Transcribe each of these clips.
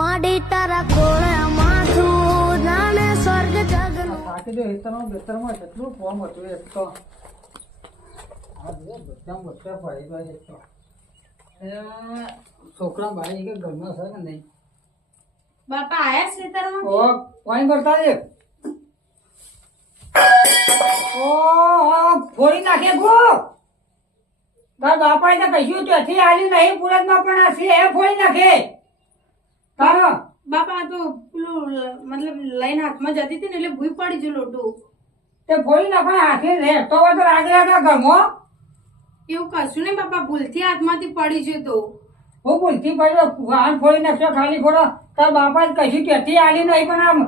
માડી તારા કોળે માથું જાણે સ્વર્ગ જગનું. થાકી જો હેતરમાં બેતરમાં કેટલું ફોર્મ હતું એક તો આ જો બધા બધા પડી ગયા એક તો. એ છોકરા ભાઈ કે ઘરમાં છે કે નહીં? બાપા આયા છે ખેતરમાં ઓ પાણી કરતા છે? ઓ ફોડી નાખે ગો તાર બાપાએ તો કહ્યું ચોથી આલ્યું નહીં પુરતમાં પણ આ છે એ ફોડી નાખે. તારો બાપા તો પેલું મતલબ લઈને હાથમાં જતી હતી ને એટલે ભૂઈ પડી ગયું લોટું. તે ફોડી નાખવાના હાથે રે તો હોય તો રાગે રાગે ગમો એવું કશું નહીં બાપા ભૂલથી હાથમાંથી પડી ગયું તો. હું ભૂલથી પડ્યો વાહન ફોડી નાખશો ખાલી ખોડો. તાર બાપા કશું ક્યાંથી આલી નહીં પણ આમ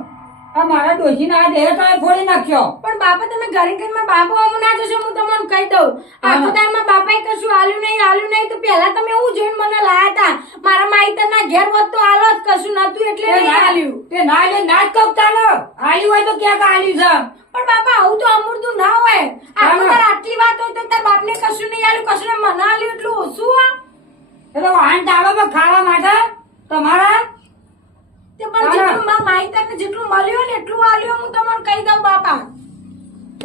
આ મારા ડોશીના આ દેહ તમે ફોડી નાખ્યો. પણ બાપા તમે ઘરે ઘરમાં માં આવું ના જોશો હું તમને કહી દઉં. આખું દારમાં બાપાએ કશું આલ્યું નહીં આલ્યું નહીં તો પહેલા તમે હું જોઈને મને લાયા હતા. મારા માઈતરના ઘેર વધતો તો આલો જ કશું નતું એટલે નહીં આલ્યું. તે ના લે ના જ કપતા ને આલ્યું હોય તો ક્યાંક આલ્યું છે. પણ બાપા આવું તો અમૃતું ના હોય. આખો તાર આટલી વાત હોય તો તાર બાપને કશું નહીં આલ્યું કશું મને આલ્યું એટલું ઓછું આ એટલે વાહન ચાલો ખાવા માટે. તમારા પણ જેટલું મારા જેટલું મળ્યું ને એટલું આલ્યું હું તમને કહી દઉં બાપા.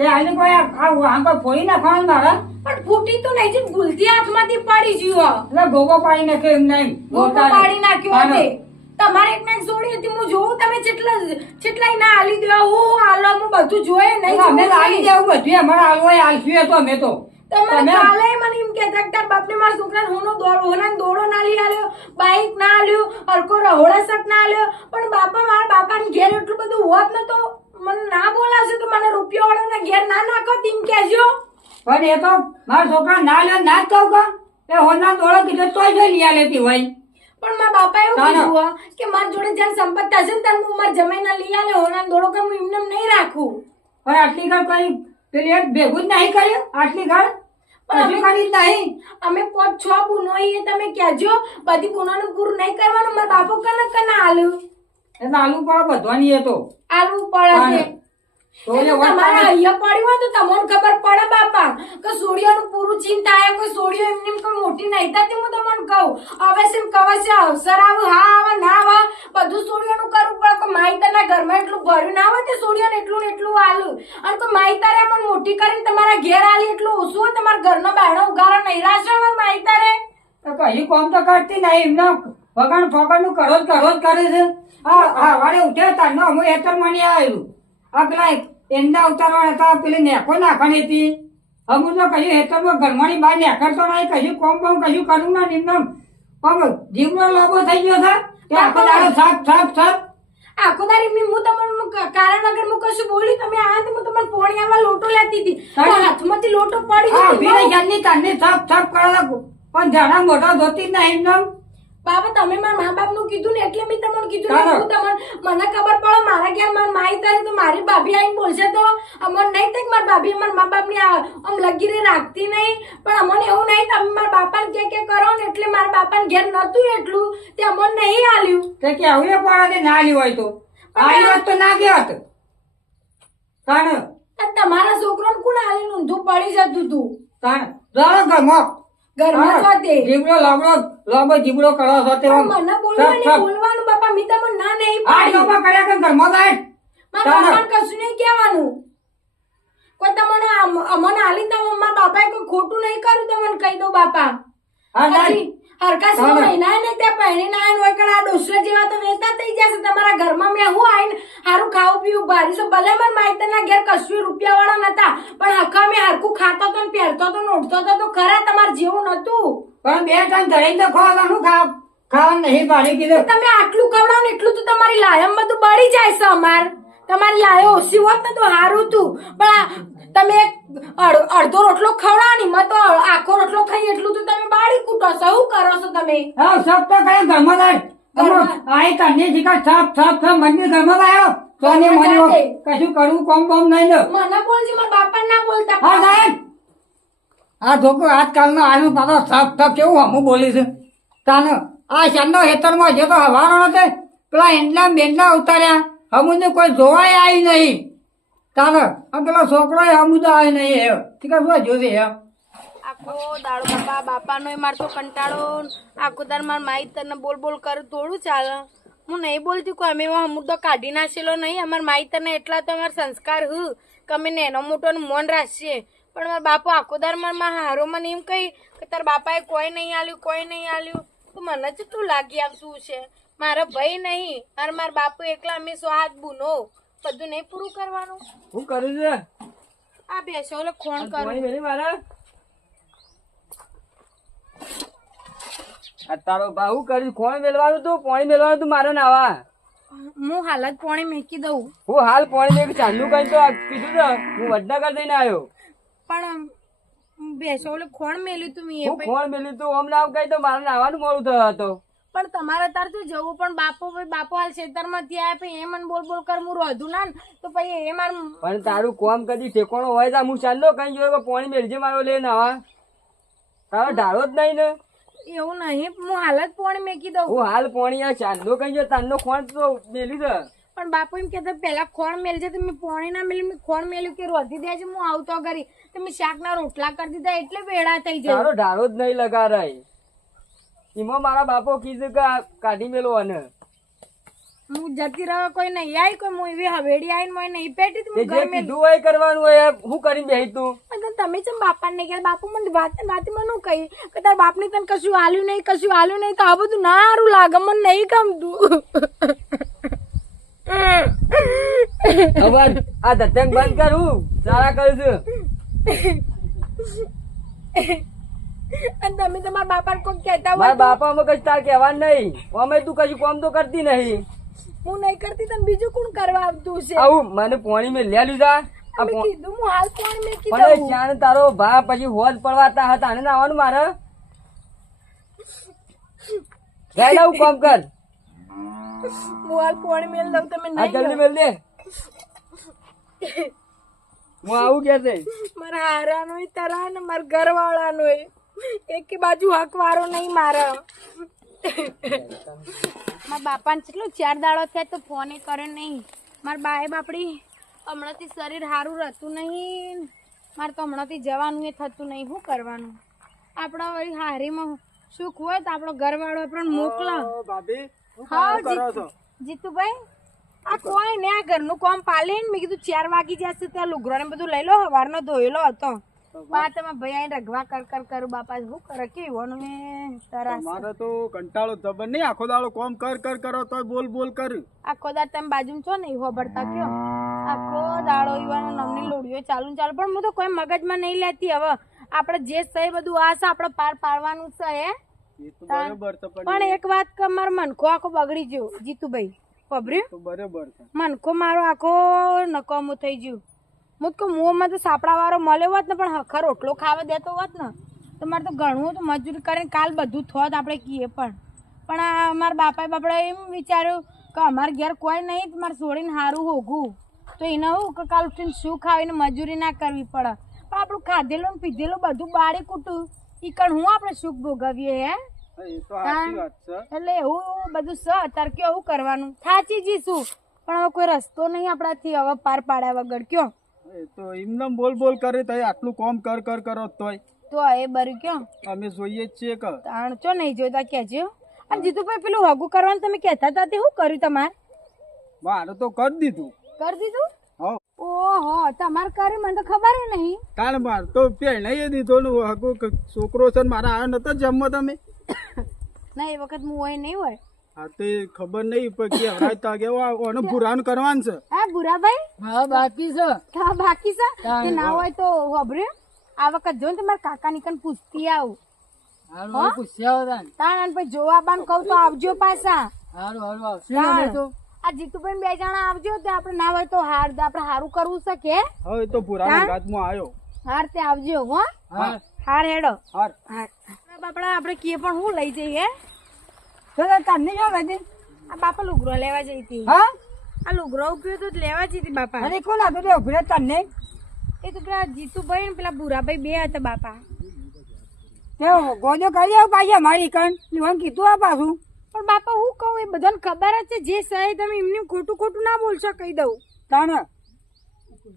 એ આલી કોઈ આ આ વાહન પર ફોડી નાખવાનું મારા? પણ ફૂટી તો નહીં જે ભૂલથી હાથમાંથી પડી ગયો. એટલે ગોગો પાડી નાખે એમ નહીં ગોગો પાડી નાખ્યો. હતે તમારે એક નાખ જોડી હતી હું જોઉં તમે જેટલા જેટલાય ના આલી દેવા હું આલો હું બધું જોયે નહીં અમે આલી દેવું બધું અમારે આલવાય આલશું તો અમે તો. તમે કાલે મને એમ કહેતા કે તારા બાપને મારા છોકરાને હોનો દોડો હોનાને દોડો ના લઈ આલ્યો બાઈક ના આલ્યો અરકો રહોળા સટ ના આલ્યો. પણ બાપા મારા બાપાને ઘેર એટલું બધું હોત ને તો મને ના બોલાવશે તો મને રૂપિયા વાળાના ઘેર ના નાખો તેમ કહેજો. પણ એ તો મારા છોકરા ના લે ના જ કહું કા? એ હોના દોડો કીધો તોય જોઈ લઈ લેતી હોય પણ મારા બાપા એવું. કીધું કે મારી જોડે જયારે સંપત્તિ હશે ને ત્યારે હું મારા જમાઈના લઈ આલે હોના દોડો કે હું એમને નહીં રાખું. પણ આટલી કઈ પેલી એક ભેગું જ નહીં કર્યું આટલી ઘર? પણ હજુ કરી નહીં? અમે પાંચ છ બુનો એ તમે કહેજો. બધી બુનોનું પૂરું નહીં કરવાનું મારા બાપુ કને કને આલુ. આલુ પડે બધવાની એ તો. આલુ પડે છે. તમારે અહીંયા પડ્યું હોય તો તમને ખબર પડે બાપા કે સોડિયાનું પૂરું ચિંતા આવે કોઈ સોડિયો એમની કોઈ મોટી નહીં થતી હું તમને કહું. હવે છે કવે છે અવસર આવે હા આવે ના આવે બધું સોડિયાનું કરવું પડે. કે માઈતરના ઘરમાં એટલું ભર્યું ના હોય તે સોડિયાને એટલું ને એટલું આલું. અને કોઈ માઈતારે અમને મોટી કરીને તમારા ઘેર આલી એટલું ઓછું હોય તમારા ઘરના બાયણા ઉગારા નહીં રાશે હવે માઈતારે તો કઈ કોમ તો કરતી નહીં એમનો વગણ ફગણનું કરો જ કરો જ કરે છે. આ આ વારે ઉઠ્યા હતા નો હું એટર મની આવ્યું આ પેલા એંડા ઉતારવા હતા પેલી નેકો નાખવાની હતી. અમુક તો કયું હેતરમાં ઘરમાની બહાર નેકરતો નહીં કહ્યું કોમ કોમ કહ્યું કરું ના નિમ્ન કોમ જીવનો લોબો થઈ ગયો છે. કે આખો દાડો થાક થાક થાક. આખો દાડી મેં હું તમને કારણ વગર હું કશું બોલી તમે આ તો હું તમને પોણિયામાં લોટો લેતી હતી. હાથમાંથી લોટો પડી ગયો ઊભી જાનની તારની થાપ થાપ કરે છે. પણ જાણા મોટા ધોતી જ એમ એમનો. બાબા તમે મારા મા બાપનું કીધું ને એટલે મેં તમને કીધું ને હું તમને મને ખબર પડે મારા ઘેર મારા માઈ તારે તો મારી ભાભી આવીને બોલશે તો અમને નહીં થાય મારા ભાભી મારા મા બાપની આમ લગીરે રાખતી નહીં. પણ અમને એવું નહીં તમે મારા બાપાને કે કે કરો ને એટલે મારા બાપા ઘેર નતું એટલું તે અમને નહીં આલ્યું. તે કે હવે પડે ના લી હોય તો? હોત તો ના ગયો હોત અને તમારા છોકરાને કોણ આલીને ઊંધું પડી જતું તું. તાણ જાણો ઘરમાં. જીબડો લાબડો લાંબો જીબડો કરો છો તે મને બોલવાનું. બોલવાનું બાપા મી તમને ના નહીં આ પાડી. જોમાં કર્યા કે ઘરમાં જાય? મારા બાપાને કશું નહીં કહેવાનું. કોઈ તમને મને આલી તમે મારા બાપાએ કોઈ ખોટું નહીં કર્યું તમને કહી દો બાપા. હા હરકા સો. મહિના ને ત્યાં પહેરી ના હોય કે આ ડોસરા જેવા તો વેચતા થઈ જશે તમારા ઘરમાં મેં હું આવીને સારું ખાવું પીવું બારીસો ભલે મને માહિતીના ઘેર કશું રૂપિયા વાળા નતા પણ હકા મેં હરકું ખાતો તો ને પહેરતો તો ને ઉઠતો તો તો ખરા તમારે જેવું નતું. પણ બે ત્રણ ધરીને તો ખાવાનું ખાવ ખાવાનું નહીં પાડી કીધું. તમે આટલું ખવડાવો ને એટલું તો તમારી લાયમ બધું બળી જાય છે અમાર. તમારી લાયો ઓછી હોત ને તો સારું તું પણ તમે એક અડધો રોટલો ખવડાવો ને એમાં આખો રોટલો ખાઈ એટલું તો તમે બાળી કૂટો છો. શું કરો છો તમે? હા સબ તો કઈ ઘરમાં જાય આય કાને જીકા થપ થપ થપ મંદિર ઘરમાં આવ્યો તો ને મને કશું કરવું કોમ કોમ નહીં ને મને બોલજી મારા બાપા ના બોલતા. હા સાહેબ. આ છોકરો આજકાલનો આવ્યું પાછો થપ થપ કેવું હમું બોલી છે. તાને આ ચાંદો હેતરમાં જે તો હવારો હતો પેલા એંડલા બેંડલા ઉતાર્યા. હમુને કોઈ જોવાય આવી નહીં. તાને આ પેલા છોકરો હમું તો આવે નહીં એ ઠીક, શું જોશે દાડો કંટાળો. આખો દાડ માર માઈ તને બોલ બોલ કરે ચાલે. હું નહીં બોલતી કોઈ, અમે એમાં મુદ્દો કાઢી નાખેલો નહીં. અમાર માઈતરને એટલા તો અમારા સંસ્કાર હું, કે અમે નેનો મોટો મન રાખીએ. પણ મારા બાપુ આખો દર મારા હારો મને એમ કહી કે તારા બાપાએ કોઈ નહીં આલ્યું, કોઈ નહીં આલ્યું. તો મને જ જેટલું લાગી આવતું છે મારા ભાઈ નહીં મારા મારા બાપુ એકલા અમે સો હાથ બુનો. બધું નહીં પૂરું કરવાનું? હું કરું છે આ બેસો એટલે ખોણ કરું. મેલી મારા. આ તારો બા હું કર્યું કોણ મેલવાનું તું પાણી મેલવાનું તું મારે નાવા. હું હાલત પોણી મેકી દઉં. હું હાલ પાણી મેકી ચાંદુ કઈ તો કીધું છે હું વડનગર દઈને આવ્યો. પણ બેસો એટલે ખોણ મેલ્યું તું મેં કોણ મેલ્યું તું ઓમ નાવ કઈ તો મારે નાવાનું મોડું થયો હતો. પણ તમારે તાર તો જવું? પણ બાપો બાપો હાલ ખેતરમાં આવ્યા પછી એ મને બોલ બોલ કર હું રોધું ના તો પછી એ માર પણ તારું કોમ કદી ઠેકોણો હોય તો. હું ચાલો કઈ જોયો પાણી મેલજે મારો લે નાવા તારો ઢાળો જ નહીં ને. એવું નહીં. હું હાલ જ પોણી મેકી દઉં. હું હાલ પાણી આ ચાંદો કઈ જો તારનો ખોણ તો મેલી દે. પણ બાપુ એમ કહેતા પેલા ખોણ મેલજે તો મેં પોણી ના મેલ્યું મેં ખોણ મેલ્યું કે રોધી દેજે હું આવતો કરી તો મેં શાક ના રોટલા કરી દીધા એટલે વેળા થઈ જાય. તારો ઢાળો જ નહીં લગારાય. એમાં મારા બાપો કીધું કે કાઢી મેલો અને. હું જતી રહ્યો કોઈ નહીં. આઈ કોઈ હું એવી હવેડી આવીને મોય નહીં. પેટી તું ઘર મે હોય કરવાનું હોય હું કરીને બેહી તું. પણ તમે ચમ બાપા ને ગયા બાપુ મને વાત વાત મને હું કહી? કે તાર બાપ ને તને કશું આલ્યું નહીં કશું આલ્યું નહીં તો આ બધું ના સારું લાગે. મને નહીં ગમતું. હવે આ ધતંગ બંધ કરું. સારા કરું છું અને તમે તમારા બાપા ને કોઈ કહેતા હોય મારા બાપા અમે કઈ તાર કહેવા નહીં. અમે તું કશું કામ તો કરતી નહીં. હું નહીં કરતી તને બીજું કોણ કરવા આવતું છે? આવું મને પોણી મેં લે લીધા. કીધું હું હાલ મેં પણ કીધું તારો ભા પછી હોજ પડવાતા હતા ને આવવાનું મારે? જાય લાવું કામ કર. હું હાલ કોણ મેલ દઉં તમે નહીં જલ્દી મેલ દે. હું આવું કે છે મારા હારાનો તારા ને મારા ઘર વાળાનો એક બાજુ હક વાળો નહીં મારે. મારા બાપાને કેટલો ચાર દાડો થયા તો ફોને કરે નહીં. મારા બાએ બાપડી હમણાંથી શરીર સારું રહેતું નહીં. મારે તો હમણાંથી જવાનું એ થતું નહીં. શું કરવાનું? આપણા વળી હારીમાં સુખ હોય તો આપણો ઘરવાળો આપણને મોકલા. હા જીતુ- જીતુભાઈ આ કોઈ ને આ ઘરનું કોમ પાલે ને મેં કીધું ચાર વાગી જશે ત્યાં લુગરો ને બધું લઈ લો સવારનો ધોયેલો હતો. બા તમે ભાઈ કર કર કરું બાપા શું કરે કેવાનું ને તરાસ. મારે તો કંટાળો જબર નહીં આખો દાડો કોમ કર કર કરો તોય બોલ બોલ કર. આખો દાડ તમે બાજુ છો ને એવો ભરતા કયો. આખો દાડો યુવાનો નમની લોડીઓ ચાલુ ચાલુ. પણ હું તો કોઈ મગજમાં નહીં લેતી હવે. આપણે જે સહી બધું આ છે આપણે પાર પાડવાનું છે હે? પણ એક વાત કે મારો મનખો આખો બગડી ગયો જીતુભાઈ. પબર્યું તો બરોબર મનખો મારો આખો નકામો થઈ ગયું. હું તો મોંમાં તો સાપડા વાળો મળ્યો હોત ને પણ હખર રોટલો ખાવા દેતો હોત ને તો મારે તો ઘણું તો મજૂરી કરીને કાલ બધું થોત આપણે કીએ પણ. પણ આ મારા બાપાએ બાપડા એમ વિચાર્યું કે અમારે ઘેર કોઈ નહીં તો મારે છોડીને સારું હોગું તો એને હું કે કાલ ઉઠીને શું ખાવીને મજૂરી ના કરવી પડે. પણ આપણું ખાધેલું ને પીધેલું બધું બાળી કૂટું. ઈ કણ હું આપણે સુખ ભોગવીએ હે? એ એટલે એવું બધું સ અત્યારે કયો એવું કરવાનું. થાચી જઈશું પણ હવે કોઈ રસ્તો નહીં આપણાથી હવે પાર પાડ્યા વગર કયો? એ તો એમને બોલ બોલ કરે તો આટલું કોમ કર કર કરો તોય. તો એ બરું ક્યાં? અમે જોઈએ જ છીએ કે. તાણ ચો નહીં જોતા કહેજો અને જીતુભાઈ પેલું હગુ કરવાનું તમે કહેતા હતા તે શું કર્યું તમારે? મારે તો કરી દીધું. કરી દીધું? હો ઓહો તમારે કર્યું? મને તો ખબર નહીં. કારણ માર તો પહેણાઈ દીધો ને હગો છોકરો છે ને મારા આ નતો જમવા તમે? ના એ વખત હું હોય નહીં હોય. હા તે ખબર નહીં પણ કે હરાય તાગે ઓને ભૂરાન કરવાનું છે. હા ભૂરાભાઈ? હા બાકી છે. હા બાકી છે? તે ના હોય તો હબર્યું આ વખત જો ને તમારા કાકા નીકળ પૂછતી આવ. હારું પૂછ્યા હતા તાણ અને પછી જોવા બાન કહું તો આવજો પાછા. હારું હારું આવશે ને અમે તો આ જીતુભાઈ બે જણા આવજો તો આપણે ના હોય તો હાર આપણે હારું કરવું છે કે? હવે તો ભૂરાના ગાતમાં આવ્યો હાર તે આવજો હો. હા હાર હેડો. હાર. હાર. બાપડા આપણે કીએ પણ હું લઈ જઈએ. તો તને જો લઈ આ બાપા લુગરો લેવા જઈ હતી. હા? આ લુગરો ઉભ્યો તો લેવા જઈ હતી બાપા. અરે કોણ હતું તે ઊભી રહે તને એ તો પેલા જીતુભાઈ ને પેલા ભૂરાભાઈ બે હતા બાપા. તે ગોજો કરી આવ પાછી અમારી કણ. લીવન કીધું આ પાછું. પણ બાપા હું કહું એ બધાને ખબર જ છે જે સહી તમે એમને ખોટું ખોટું ના બોલશો કહી દઉં. તને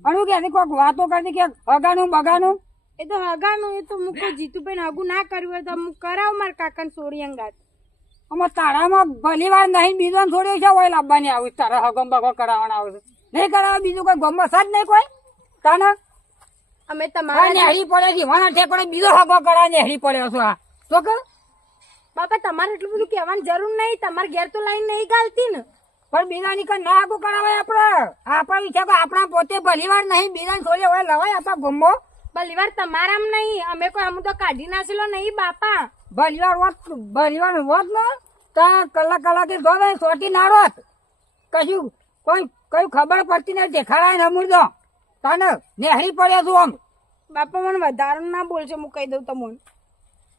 અનુ કે કોઈક વાતો કરતી કે અગાનું બગાનું? એ તો હગાનું એ તો મૂકો જીતુભાઈ હગું ના કર્યું હોય તો હું કરાવ મારા કાકાને સોડી અંગાત. આમાં તારામાં ભલી વાર નહીં બીજો છોડ્યો છે ઓય લાવવાની આવું તારા હગમ બગો કરાવવાના આવું નહીં કરાવે બીજું કોઈ ગમસ જ નહીં કોઈ? તાના? અમે તમારા નેહરી પડે છે વાના ઠેકોડે બીજો હગો કરા નેહરી પડ્યો છો આ. તો કે? બાપા તમારે એટલું બધું કહેવાની જરૂર નહીં તમારે ઘેર તો લાઈન નહીં ગાલતી ને. પણ બીજાની કઈ ના આગું કરાવાય આપડે આપણા વિચાર આપણા પોતે ભલી વાર નહીં બીજાને છોડ્યો હોય લવાય આપણા ગુમો. ભલી વાર તમારામ નહીં અમે કોઈ આમ તો કાઢી નાખેલો નહીં બાપા. ભલી વાર હોત ભલી વાર હોત ને? ત્યાં કલાક કલાકે ને સોટી નાડોત કશું કોઈ કઈ ખબર પડતી નથી. દેખાડાય ને અમૂર્દો તને નેહરી પડ્યો છું આમ. બાપા મને વધારે ના બોલશે હું કહી દઉં તમને.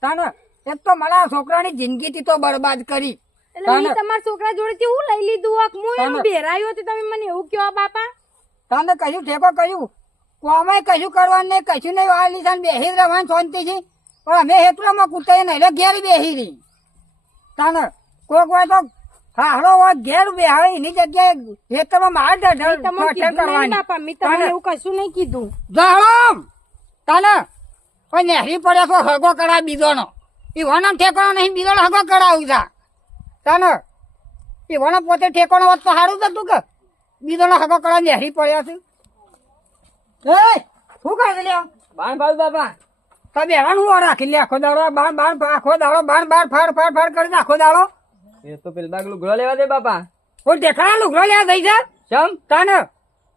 તને એક તો મારા છોકરાની જિંદગી તો બરબાદ કરી. એટલે મેં તમારા છોકરા જોડેથી હું લઈ લીધું હોક હું એમ ભેરાયો હતું તમે મને એવું કહો બાપા? તને કશું ઠેકો કહ્યું કોમે કશું કરવાનું નહીં કશું નહીં. વાળી લીધા જ રહેવાની શાંતિ છે પણ અમે હેતરામાં કૂતાઈ નહીં. એટલે ઘેર બેસી રહી. તને કોઈ હોય તો હાડો હોય ઘેર બેહાડે એની જગ્યાએ હેતરમાં માર તમને એવું કશું નહીં કીધું. જાળમ તને કોઈ નેહરી પડે તો હગો કરાવ બીજોનો. ઈવાનો ઠેકાણો નહીં બીજોનો હગો કરાવું છે એ વનમ પોતે ઠેકાણો હોત તો સારું થતું કે? બીજોનો હગો કરાય નેહરી પડ્યા છે. એ શું કહે બાપા. તો બેહાન હું રાખી લે આખો દાડો બાર બાર આખો દાડો બાર બાર ફાડ ફાડ ફાડ કરી આખો દાડો. એ તો પેલા ઘોડો લેવા દે બાપા. હું દેખાડા લુગડો લેવા દઈ જા ચમ? તાને?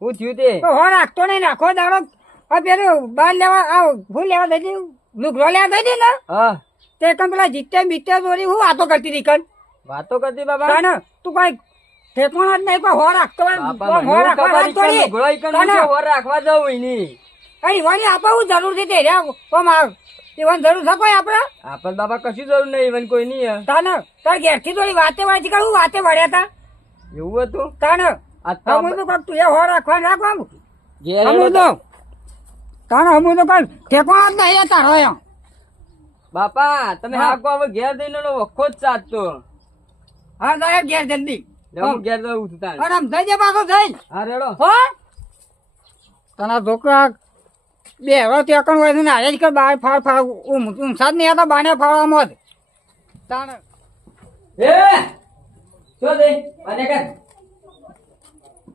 હું થયું તે? હો રાખતો નહીં આખો દાડો. આ પેલું બાર લેવા આ હું લેવા દઈ દઉં? લુગડો લેવા દઈ દે ને? હા. તે કમ પેલા જીતે બીતે દોરી હું વાતો કરતી હતી કન વાતો કરતી બાપા? તાને તું કઈ ઠેકાણા જ નહીં કોઈ હો રાખતો હોય. હો રાખવા જવું નહીં. ઈવાની આપે હું જરૂર છે તે રહ્યા ઈવાની જરૂર છે કોઈ આપણે આપણ બાપા કશું જરૂર નહીં even કોઈ નહીં તાને તાર ઘેરથી થોડી વાતે વાંચી કરું વાતે વળ્યા તા. એવું હતું? તાને અત્યારે તો તો કોક તું એ હો રાખવા રાખવા ઘેર હું તો તાને હમું તો કઈ ઠેકો આજ નહીં તારો એમ બાપા તમે હા. હાકો હવે ઘેર જઈને નો વખો જ સાચતો હા સાહેબ ઘેર જલ્દી. હું ઘેર જઉં છું તારે. આમ થઈ જાય પાછો થઈ હા રેડો. હો. તના છોકરા બે હવે ટેકણ હોય ને આજે જ કે બાર ફાળ ફાળ ઊંસા જ નહીં હતા બાને ફાળવામાં જ તાણ. એ! શું દે બાને કર.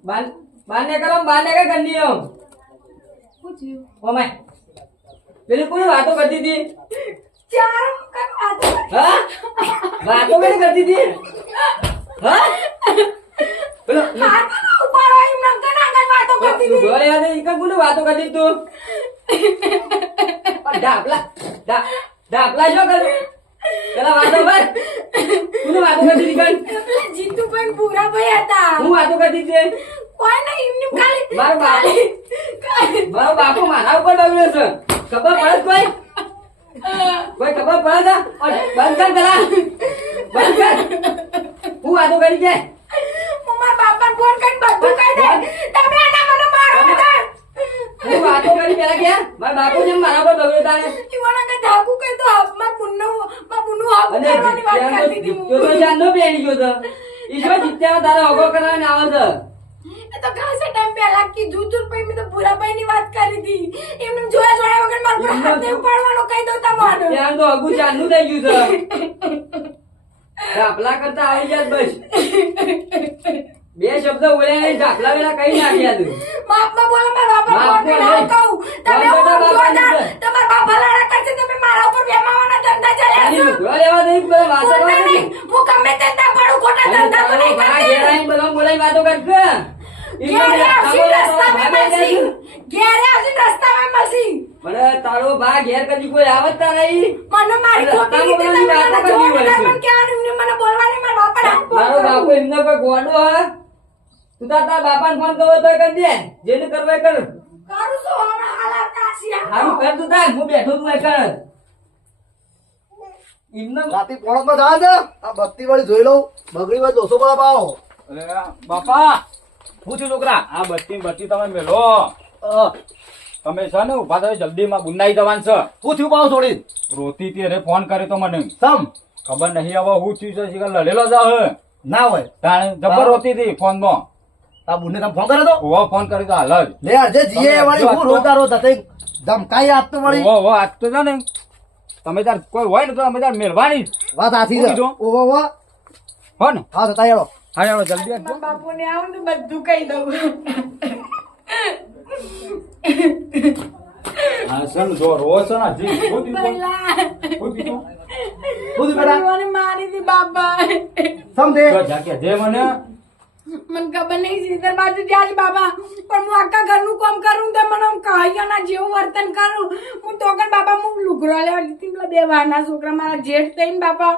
બાન બાને કરો બાને કર ગંદી એમ ઓમાય પેલી કોઈ વાતો કરતી હતી? ચાર વાતો. હા? વાતો મેં કરતી હતી? હા? પેલો ઉપાડો, એમ નામ કરતી વાતો કરી તું આ ડાપલા ડા- ડાપલા શું કરે? પેલા વાતો કર. કોની વાતો કરતી હતી કઈ? પેલા જીતુભાઈ ને હતા. હું વાતો કરી હતી કોઈ નહીં એમની ખાલી મારો બાપ. મારો બાપુ મારા ઉપર બગડ્યો છે. ખબર પડે કોઈ? કોઈ ખબર પડે છે? બંધ કર પેલા. બંધ કર. હું વાતો કરી છે? મારા બાપા ફોન કરીને બધું કહી દે તમે આના હું વાતો કરી પેલા કે મારા બાપુ જેમ મારા ઉપર બગડ્યો તારે ઈવાના કે ધાકુ કહી તો હાફ માર પુન્નો માર પુન્નો કરવાની વાત કરતી હતી તો જાનનો બેહી ગયો તો. ઈશ્વર જીત્યા? તારે હગો કરવાને આવે છે એ તો ખાસે ટાઈમ પહેલા કીધું તું પછી મેં તો ભૂરાભાઈ ની વાત કરી હતી. એમને જોયા જોયા વગર મારા પર હાથ નહીં ઉપાડવાનો કહી દો તમારે. ધ્યાન તો હગું ચાલુ થઈ ગયું છે આપલા કરતા આવી જાય બસ. બે શબ્દ બોલ્યા ધાપલા વેલા કઈ નાખ્યા તું. બાપમાં બોલો મારા બાપા બાપ બોલે. ના કહું. તમે બાપ હું જોરદાર તમાર બાપા લડા કરશે તમે મારા ઉપર વેમાવાના ધંધા ચાલ્યા છો. છે લેવા દઈ બધા વાતો કરે નહીં. હું કમે તે ના પડું ખોટા ધંધા તો તારો નહીં કરતી. ઘેર આઈ બોલા બોલાઈ વાતો કરશે. ઘેરે આવશી રસ્તામાં મળશી. મને ઘેરે આવશી રસ્તામાં મળશી. તારો ભા ઘેર કદી કોઈ આવત તા નહીં. મને મારી ખોટી રીતે તમે મને જોરદાર પણ કહેવાનું મને બોલવાની મારા બાપાને હાથ મારો બાપુ એમને કોઈ ગોડો હા તું તાર તારા બાપાને ફોન કરો તો કરી દે. જેને કરવો કર કરું. છું હમણાં હાલ આવતા છીએ. હારું કર તું તાર. હું બેઠો તું કર. એમને રાતે પોણો પર જા દે આ બત્તી વાળી જોઈ લઉં. બગડી વાળી દોસો પર પાવો અરે બાપા હું છું છોકરા. આ બત્તી બત્તી તમે મેલો. તમે છે ને ઊભા થયો જલ્દી માં ગુંડાઈ જવાન છે. હું થયું પાવ થોડી રોતી તી અરે ફોન કર્યો તો મને. સમ. ખબર નહીં હવે હું થયું છે લડેલો જ હે. ના હોય. તાણે જબર રોતી હતી ફોન આ બુને તમે ફોન કર્યો તો? ઓવો ફોન કર્યો તો હાલ જ લે આજે જીએ વાળી જો હું તો- રોતા રોતા થઈ ધમકાઈ આપતો વળી. ઓવો ઓવો આજ તો છે ને. તમે તાર કોઈ હોય ને તો અમે તાર મેળવાની. વાત આથી છે. હો ને. હા હા જલ્દી ને બધું કહી દઉં. હા જો રો ને જી બેટા? મારી સમજે? જે મને મને ખબર નહીં સીધર બાજુ ત્યાં જ બાબા. પણ હું આખા ઘરનું કામ કરું તો મને કહાયાના જેવું વર્તન કરું. હું તો કણ બાપા હું લુગરો લેવા જતી પેલા બે વારના છોકરા મારા જેઠ થઈને બાપા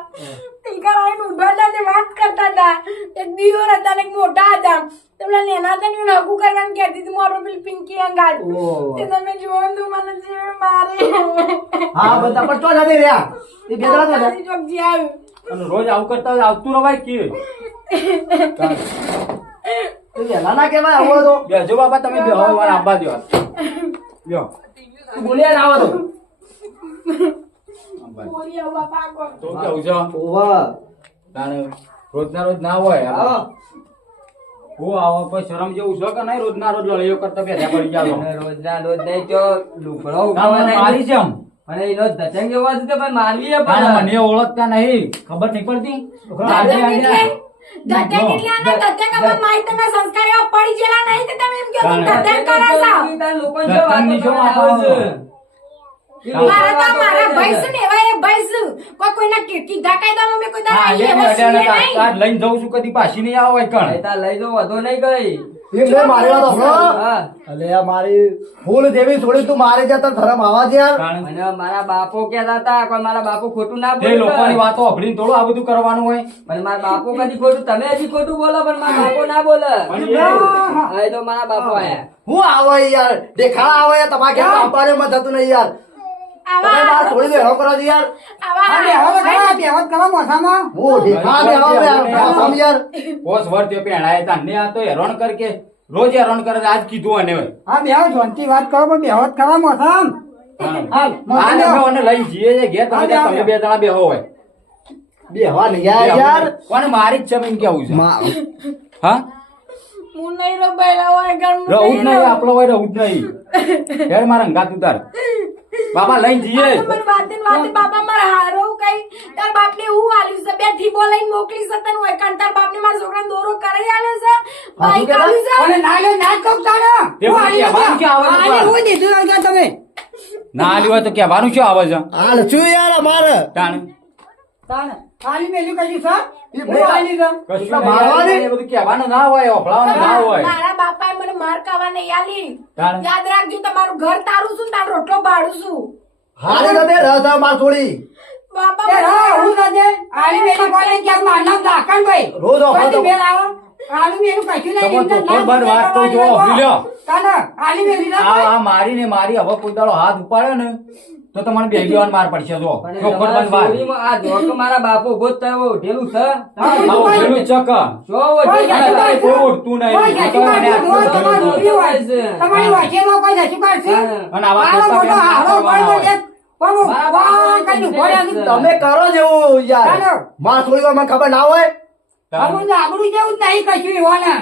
ટીકા આવીને ઊભા હતા વાત કરતા હતા. એક દિયોર હતા ને એક મોટા હતા. તો પેલા નેના હતા ને એને હગું કરવાનું કહેતી હતી મારો પેલી પિંકી અંગાત તે તમે જુઓ તો મને જે મારે. હા બધા પણ તો જતી રહ્યા. એ બેદરા જણા તો તારી આવ્યું. રોજ આવું કરતા આવતું રવાય કે? ના કહેવાય આવો તો બોલ્યા ના રોજ ના હોય હું આવો કોઈ શરમ જેવું છે કે નહીં રોજના રોજ લડાઈઓ કરતા બેઠા જાવ રોજના રોજ નહીં તો મારી છે અને એનો ધચંગ એવો હતો પણ મને ઓળખતા નહીં ખબર નહીં પડતી ખબર સંસ્કાર એવા પડી ગયેલા નહીં તો તમે એમ કહો છો. લોકો જો વાતો? મારા તો મારા ભાઈ ને એવા એ ભાઈ કોઈ કોઈના કી- કીધા કાયદામાં મેં કોઈ દાડા હા, આવી એટલે એવા છીએ અડાડે નહીં. લઈને જઉં છું કદી પાછી નહીં આવો કણ. તાર લઈ જાઓ વધો નહીં ગઈ. મારી વાત સાંભળો. અલે મારી ફૂલ દેવી છોડી તું મારી જતા ધરમ આવા છે યાર? મારા બાપો કહેતા હતા કોઈ મારા બાપો ખોટું ના બોલે લોકોની વાતો અભડીને થોડું આ બધું કરવાનું હોય. પણ મારા બાપો કદી ખોટું તમે હજી ખોટું બોલો પણ મારા બાપો ના બોલે. હવે તો મારા બાપો આયા. હું આવે યાર? દેખાડા આવે તમારે ક્યાં કામપારે મત થતું નહીં યાર. તમે આવા છોડી દો કરો યાર. તો મોસામાં. વર તે પેણાય તા ને આ તો કર કે રોજ હેરણ કરે આજ કીધું અને હા વાત કરો પણ તો ખરા મોસામ. હાલ, ને લઈને જઈએ છે ઘેર તમે બે જણા બેહો હોય બેહવા નહીં યાર યાર. કોને મારી જ છે એમ કેવું છે? હા હું? નહીં રહું પહેલા હોય ઘર રહું જ નહીં આપણો હોય રહું જ નહીં. મારા અંગાત ઉતાર. બાબા લઈને જઈએ. મને વાતે ને વાતે બાપા મારા હારો કઈ. તાર બાપને હું આલ્યું છે. બે ઠીબો લઈને મોકલી છે તને હોય. કારણ તાર બાપને મારા છોકરાને દોરો કરી આલ્યો છે. બાઈક? આલ્યું છે. અને ના લે ના કમ તારે. હું પછી આલી કહેવાનું નથી. કે આવે તો હું દીધું અંગા તમે. ના આલ્યું હોય તો કહેવાનું શું આવે છે? હાલ છું યાર અમારે? તાણે. તાને. આલી મેલી કશું સર એ હું આલી કશું? મારવાને એ બધું કહેવાનું ના હોય ઓફળાવાનું ના હોય. મારા બાપાએ મને માર કાવાને આલી યાદ રાખજો તમારું ઘર તારું છું તારો રોટલો બાળું છું. હારે તમે રસ માર થોડી. બાપા એ હા, હું નથી. આલી મેલી બોલે કે મારું નામ દાખણભાઈ. રોજ ઓફળો તો- કોઈથી આવો? આલી મેલું કશું નહીં. તમે તો એમને વાત તો જો, ભૂલ્યો. તાને, આલી મેલી ના આ મારીને મારી હવે કોઈ દાડો હાથ ઉપાડ્યો ને. તો તમારે બે ગયો માર પડશે જો. બંધ વાત. આ જોક મારા બાપો ઊભો થયો ઢેલું છે. આવો ઢેલું ચક જો ઢેલું ઉઠતું નહીં. તમારું વાંચેમાં કોઈ જતું કાઢશે? અને આવા આવો? કેસા મોટો હારો મારા નથી. તમે કરો જેવું યાર. માં માર છોડી મને ખબર ના હોય? આવું તો જેવું નહીં કશું.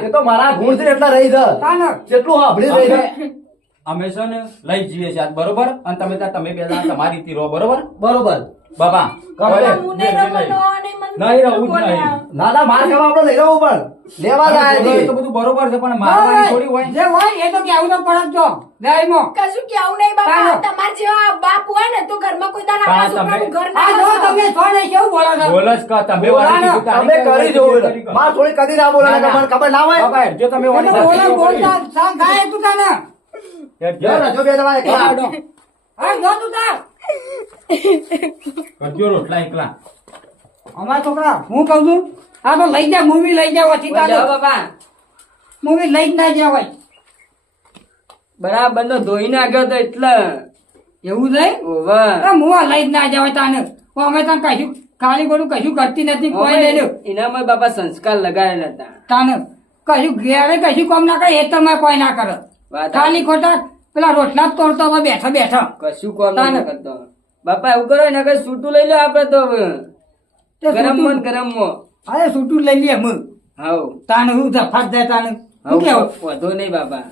એ તો મારા ગુણ છે એટલા રહી છે. કેટલું હાંભળી રહી છે. અમે- છે ને લઈ જઈએ છીએ આજ બરોબર? અને તમે ત્યાં તમે બે જણા તમારી રીતે રહો બરોબર? બરોબર. બાબા નહીં. રહું, રહું જ નહીં. ના ના માર ખાવા આપણે લઈ જવું પણ લેવા જાય બોલો તો બધું બરોબર છે પણ મારવાની થોડી હોય. જે હોય એ તો કેવું તો પડે જો. ગાયમો કશું કેવું નહીં બાપા તમાર જેવા બાપ હોય ને તો ઘરમાં કોઈ દાડા આપણા તમે- છોકરાનું ઘર ના આ જો તમે છો ને કેવું બોલો છો? બોલો જ કા તમે. વાળી તમે કરી જો માર થોડી કદી ના બોલે ના, ના. ખબર ના હોય? જો તમે બોલો, બોલતા થાય તું તને. હેડજો. જો બે જણા એકલા. હેડો. હા, જો તું તાર. કરજો રોટલા એકલા અમારા છોકરા હું કઉ છું આ તો લઈ જા મૂવી લઈ જાવ પછી બોલ બાપા મૂવી લઈ ના જવાય બરાબર ધોઈ નાખ્યો તો એટલે એવું નહીં ઓવે. મુવા લઈ જ ના જવાય તાને અમે તને કશું ખાલી ગોળું કશું કરતી નથી કોઈ લઈ લ્યો એનામાં બાપા સંસ્કાર લગાડેલા હતા તાને કશું ઘેરે કશું કામ ના કરે એ તમે કોઈ ના કરે ખાલી ખોટા પેલા રોટલા જ તોડતો હોય બેઠા બેઠા. કશું કોમ ના કરતો. બાપા એવું કરો ને કઈ છૂટું લઈ લો આપડે તો હવે. ગરમ મન ગરમ મો. અરે સૂટું લઈ લઈએ હું હાઉ તાને હું ધફાટ જાય તાને. હાવ શું કેવું વધો નહીં બાપા.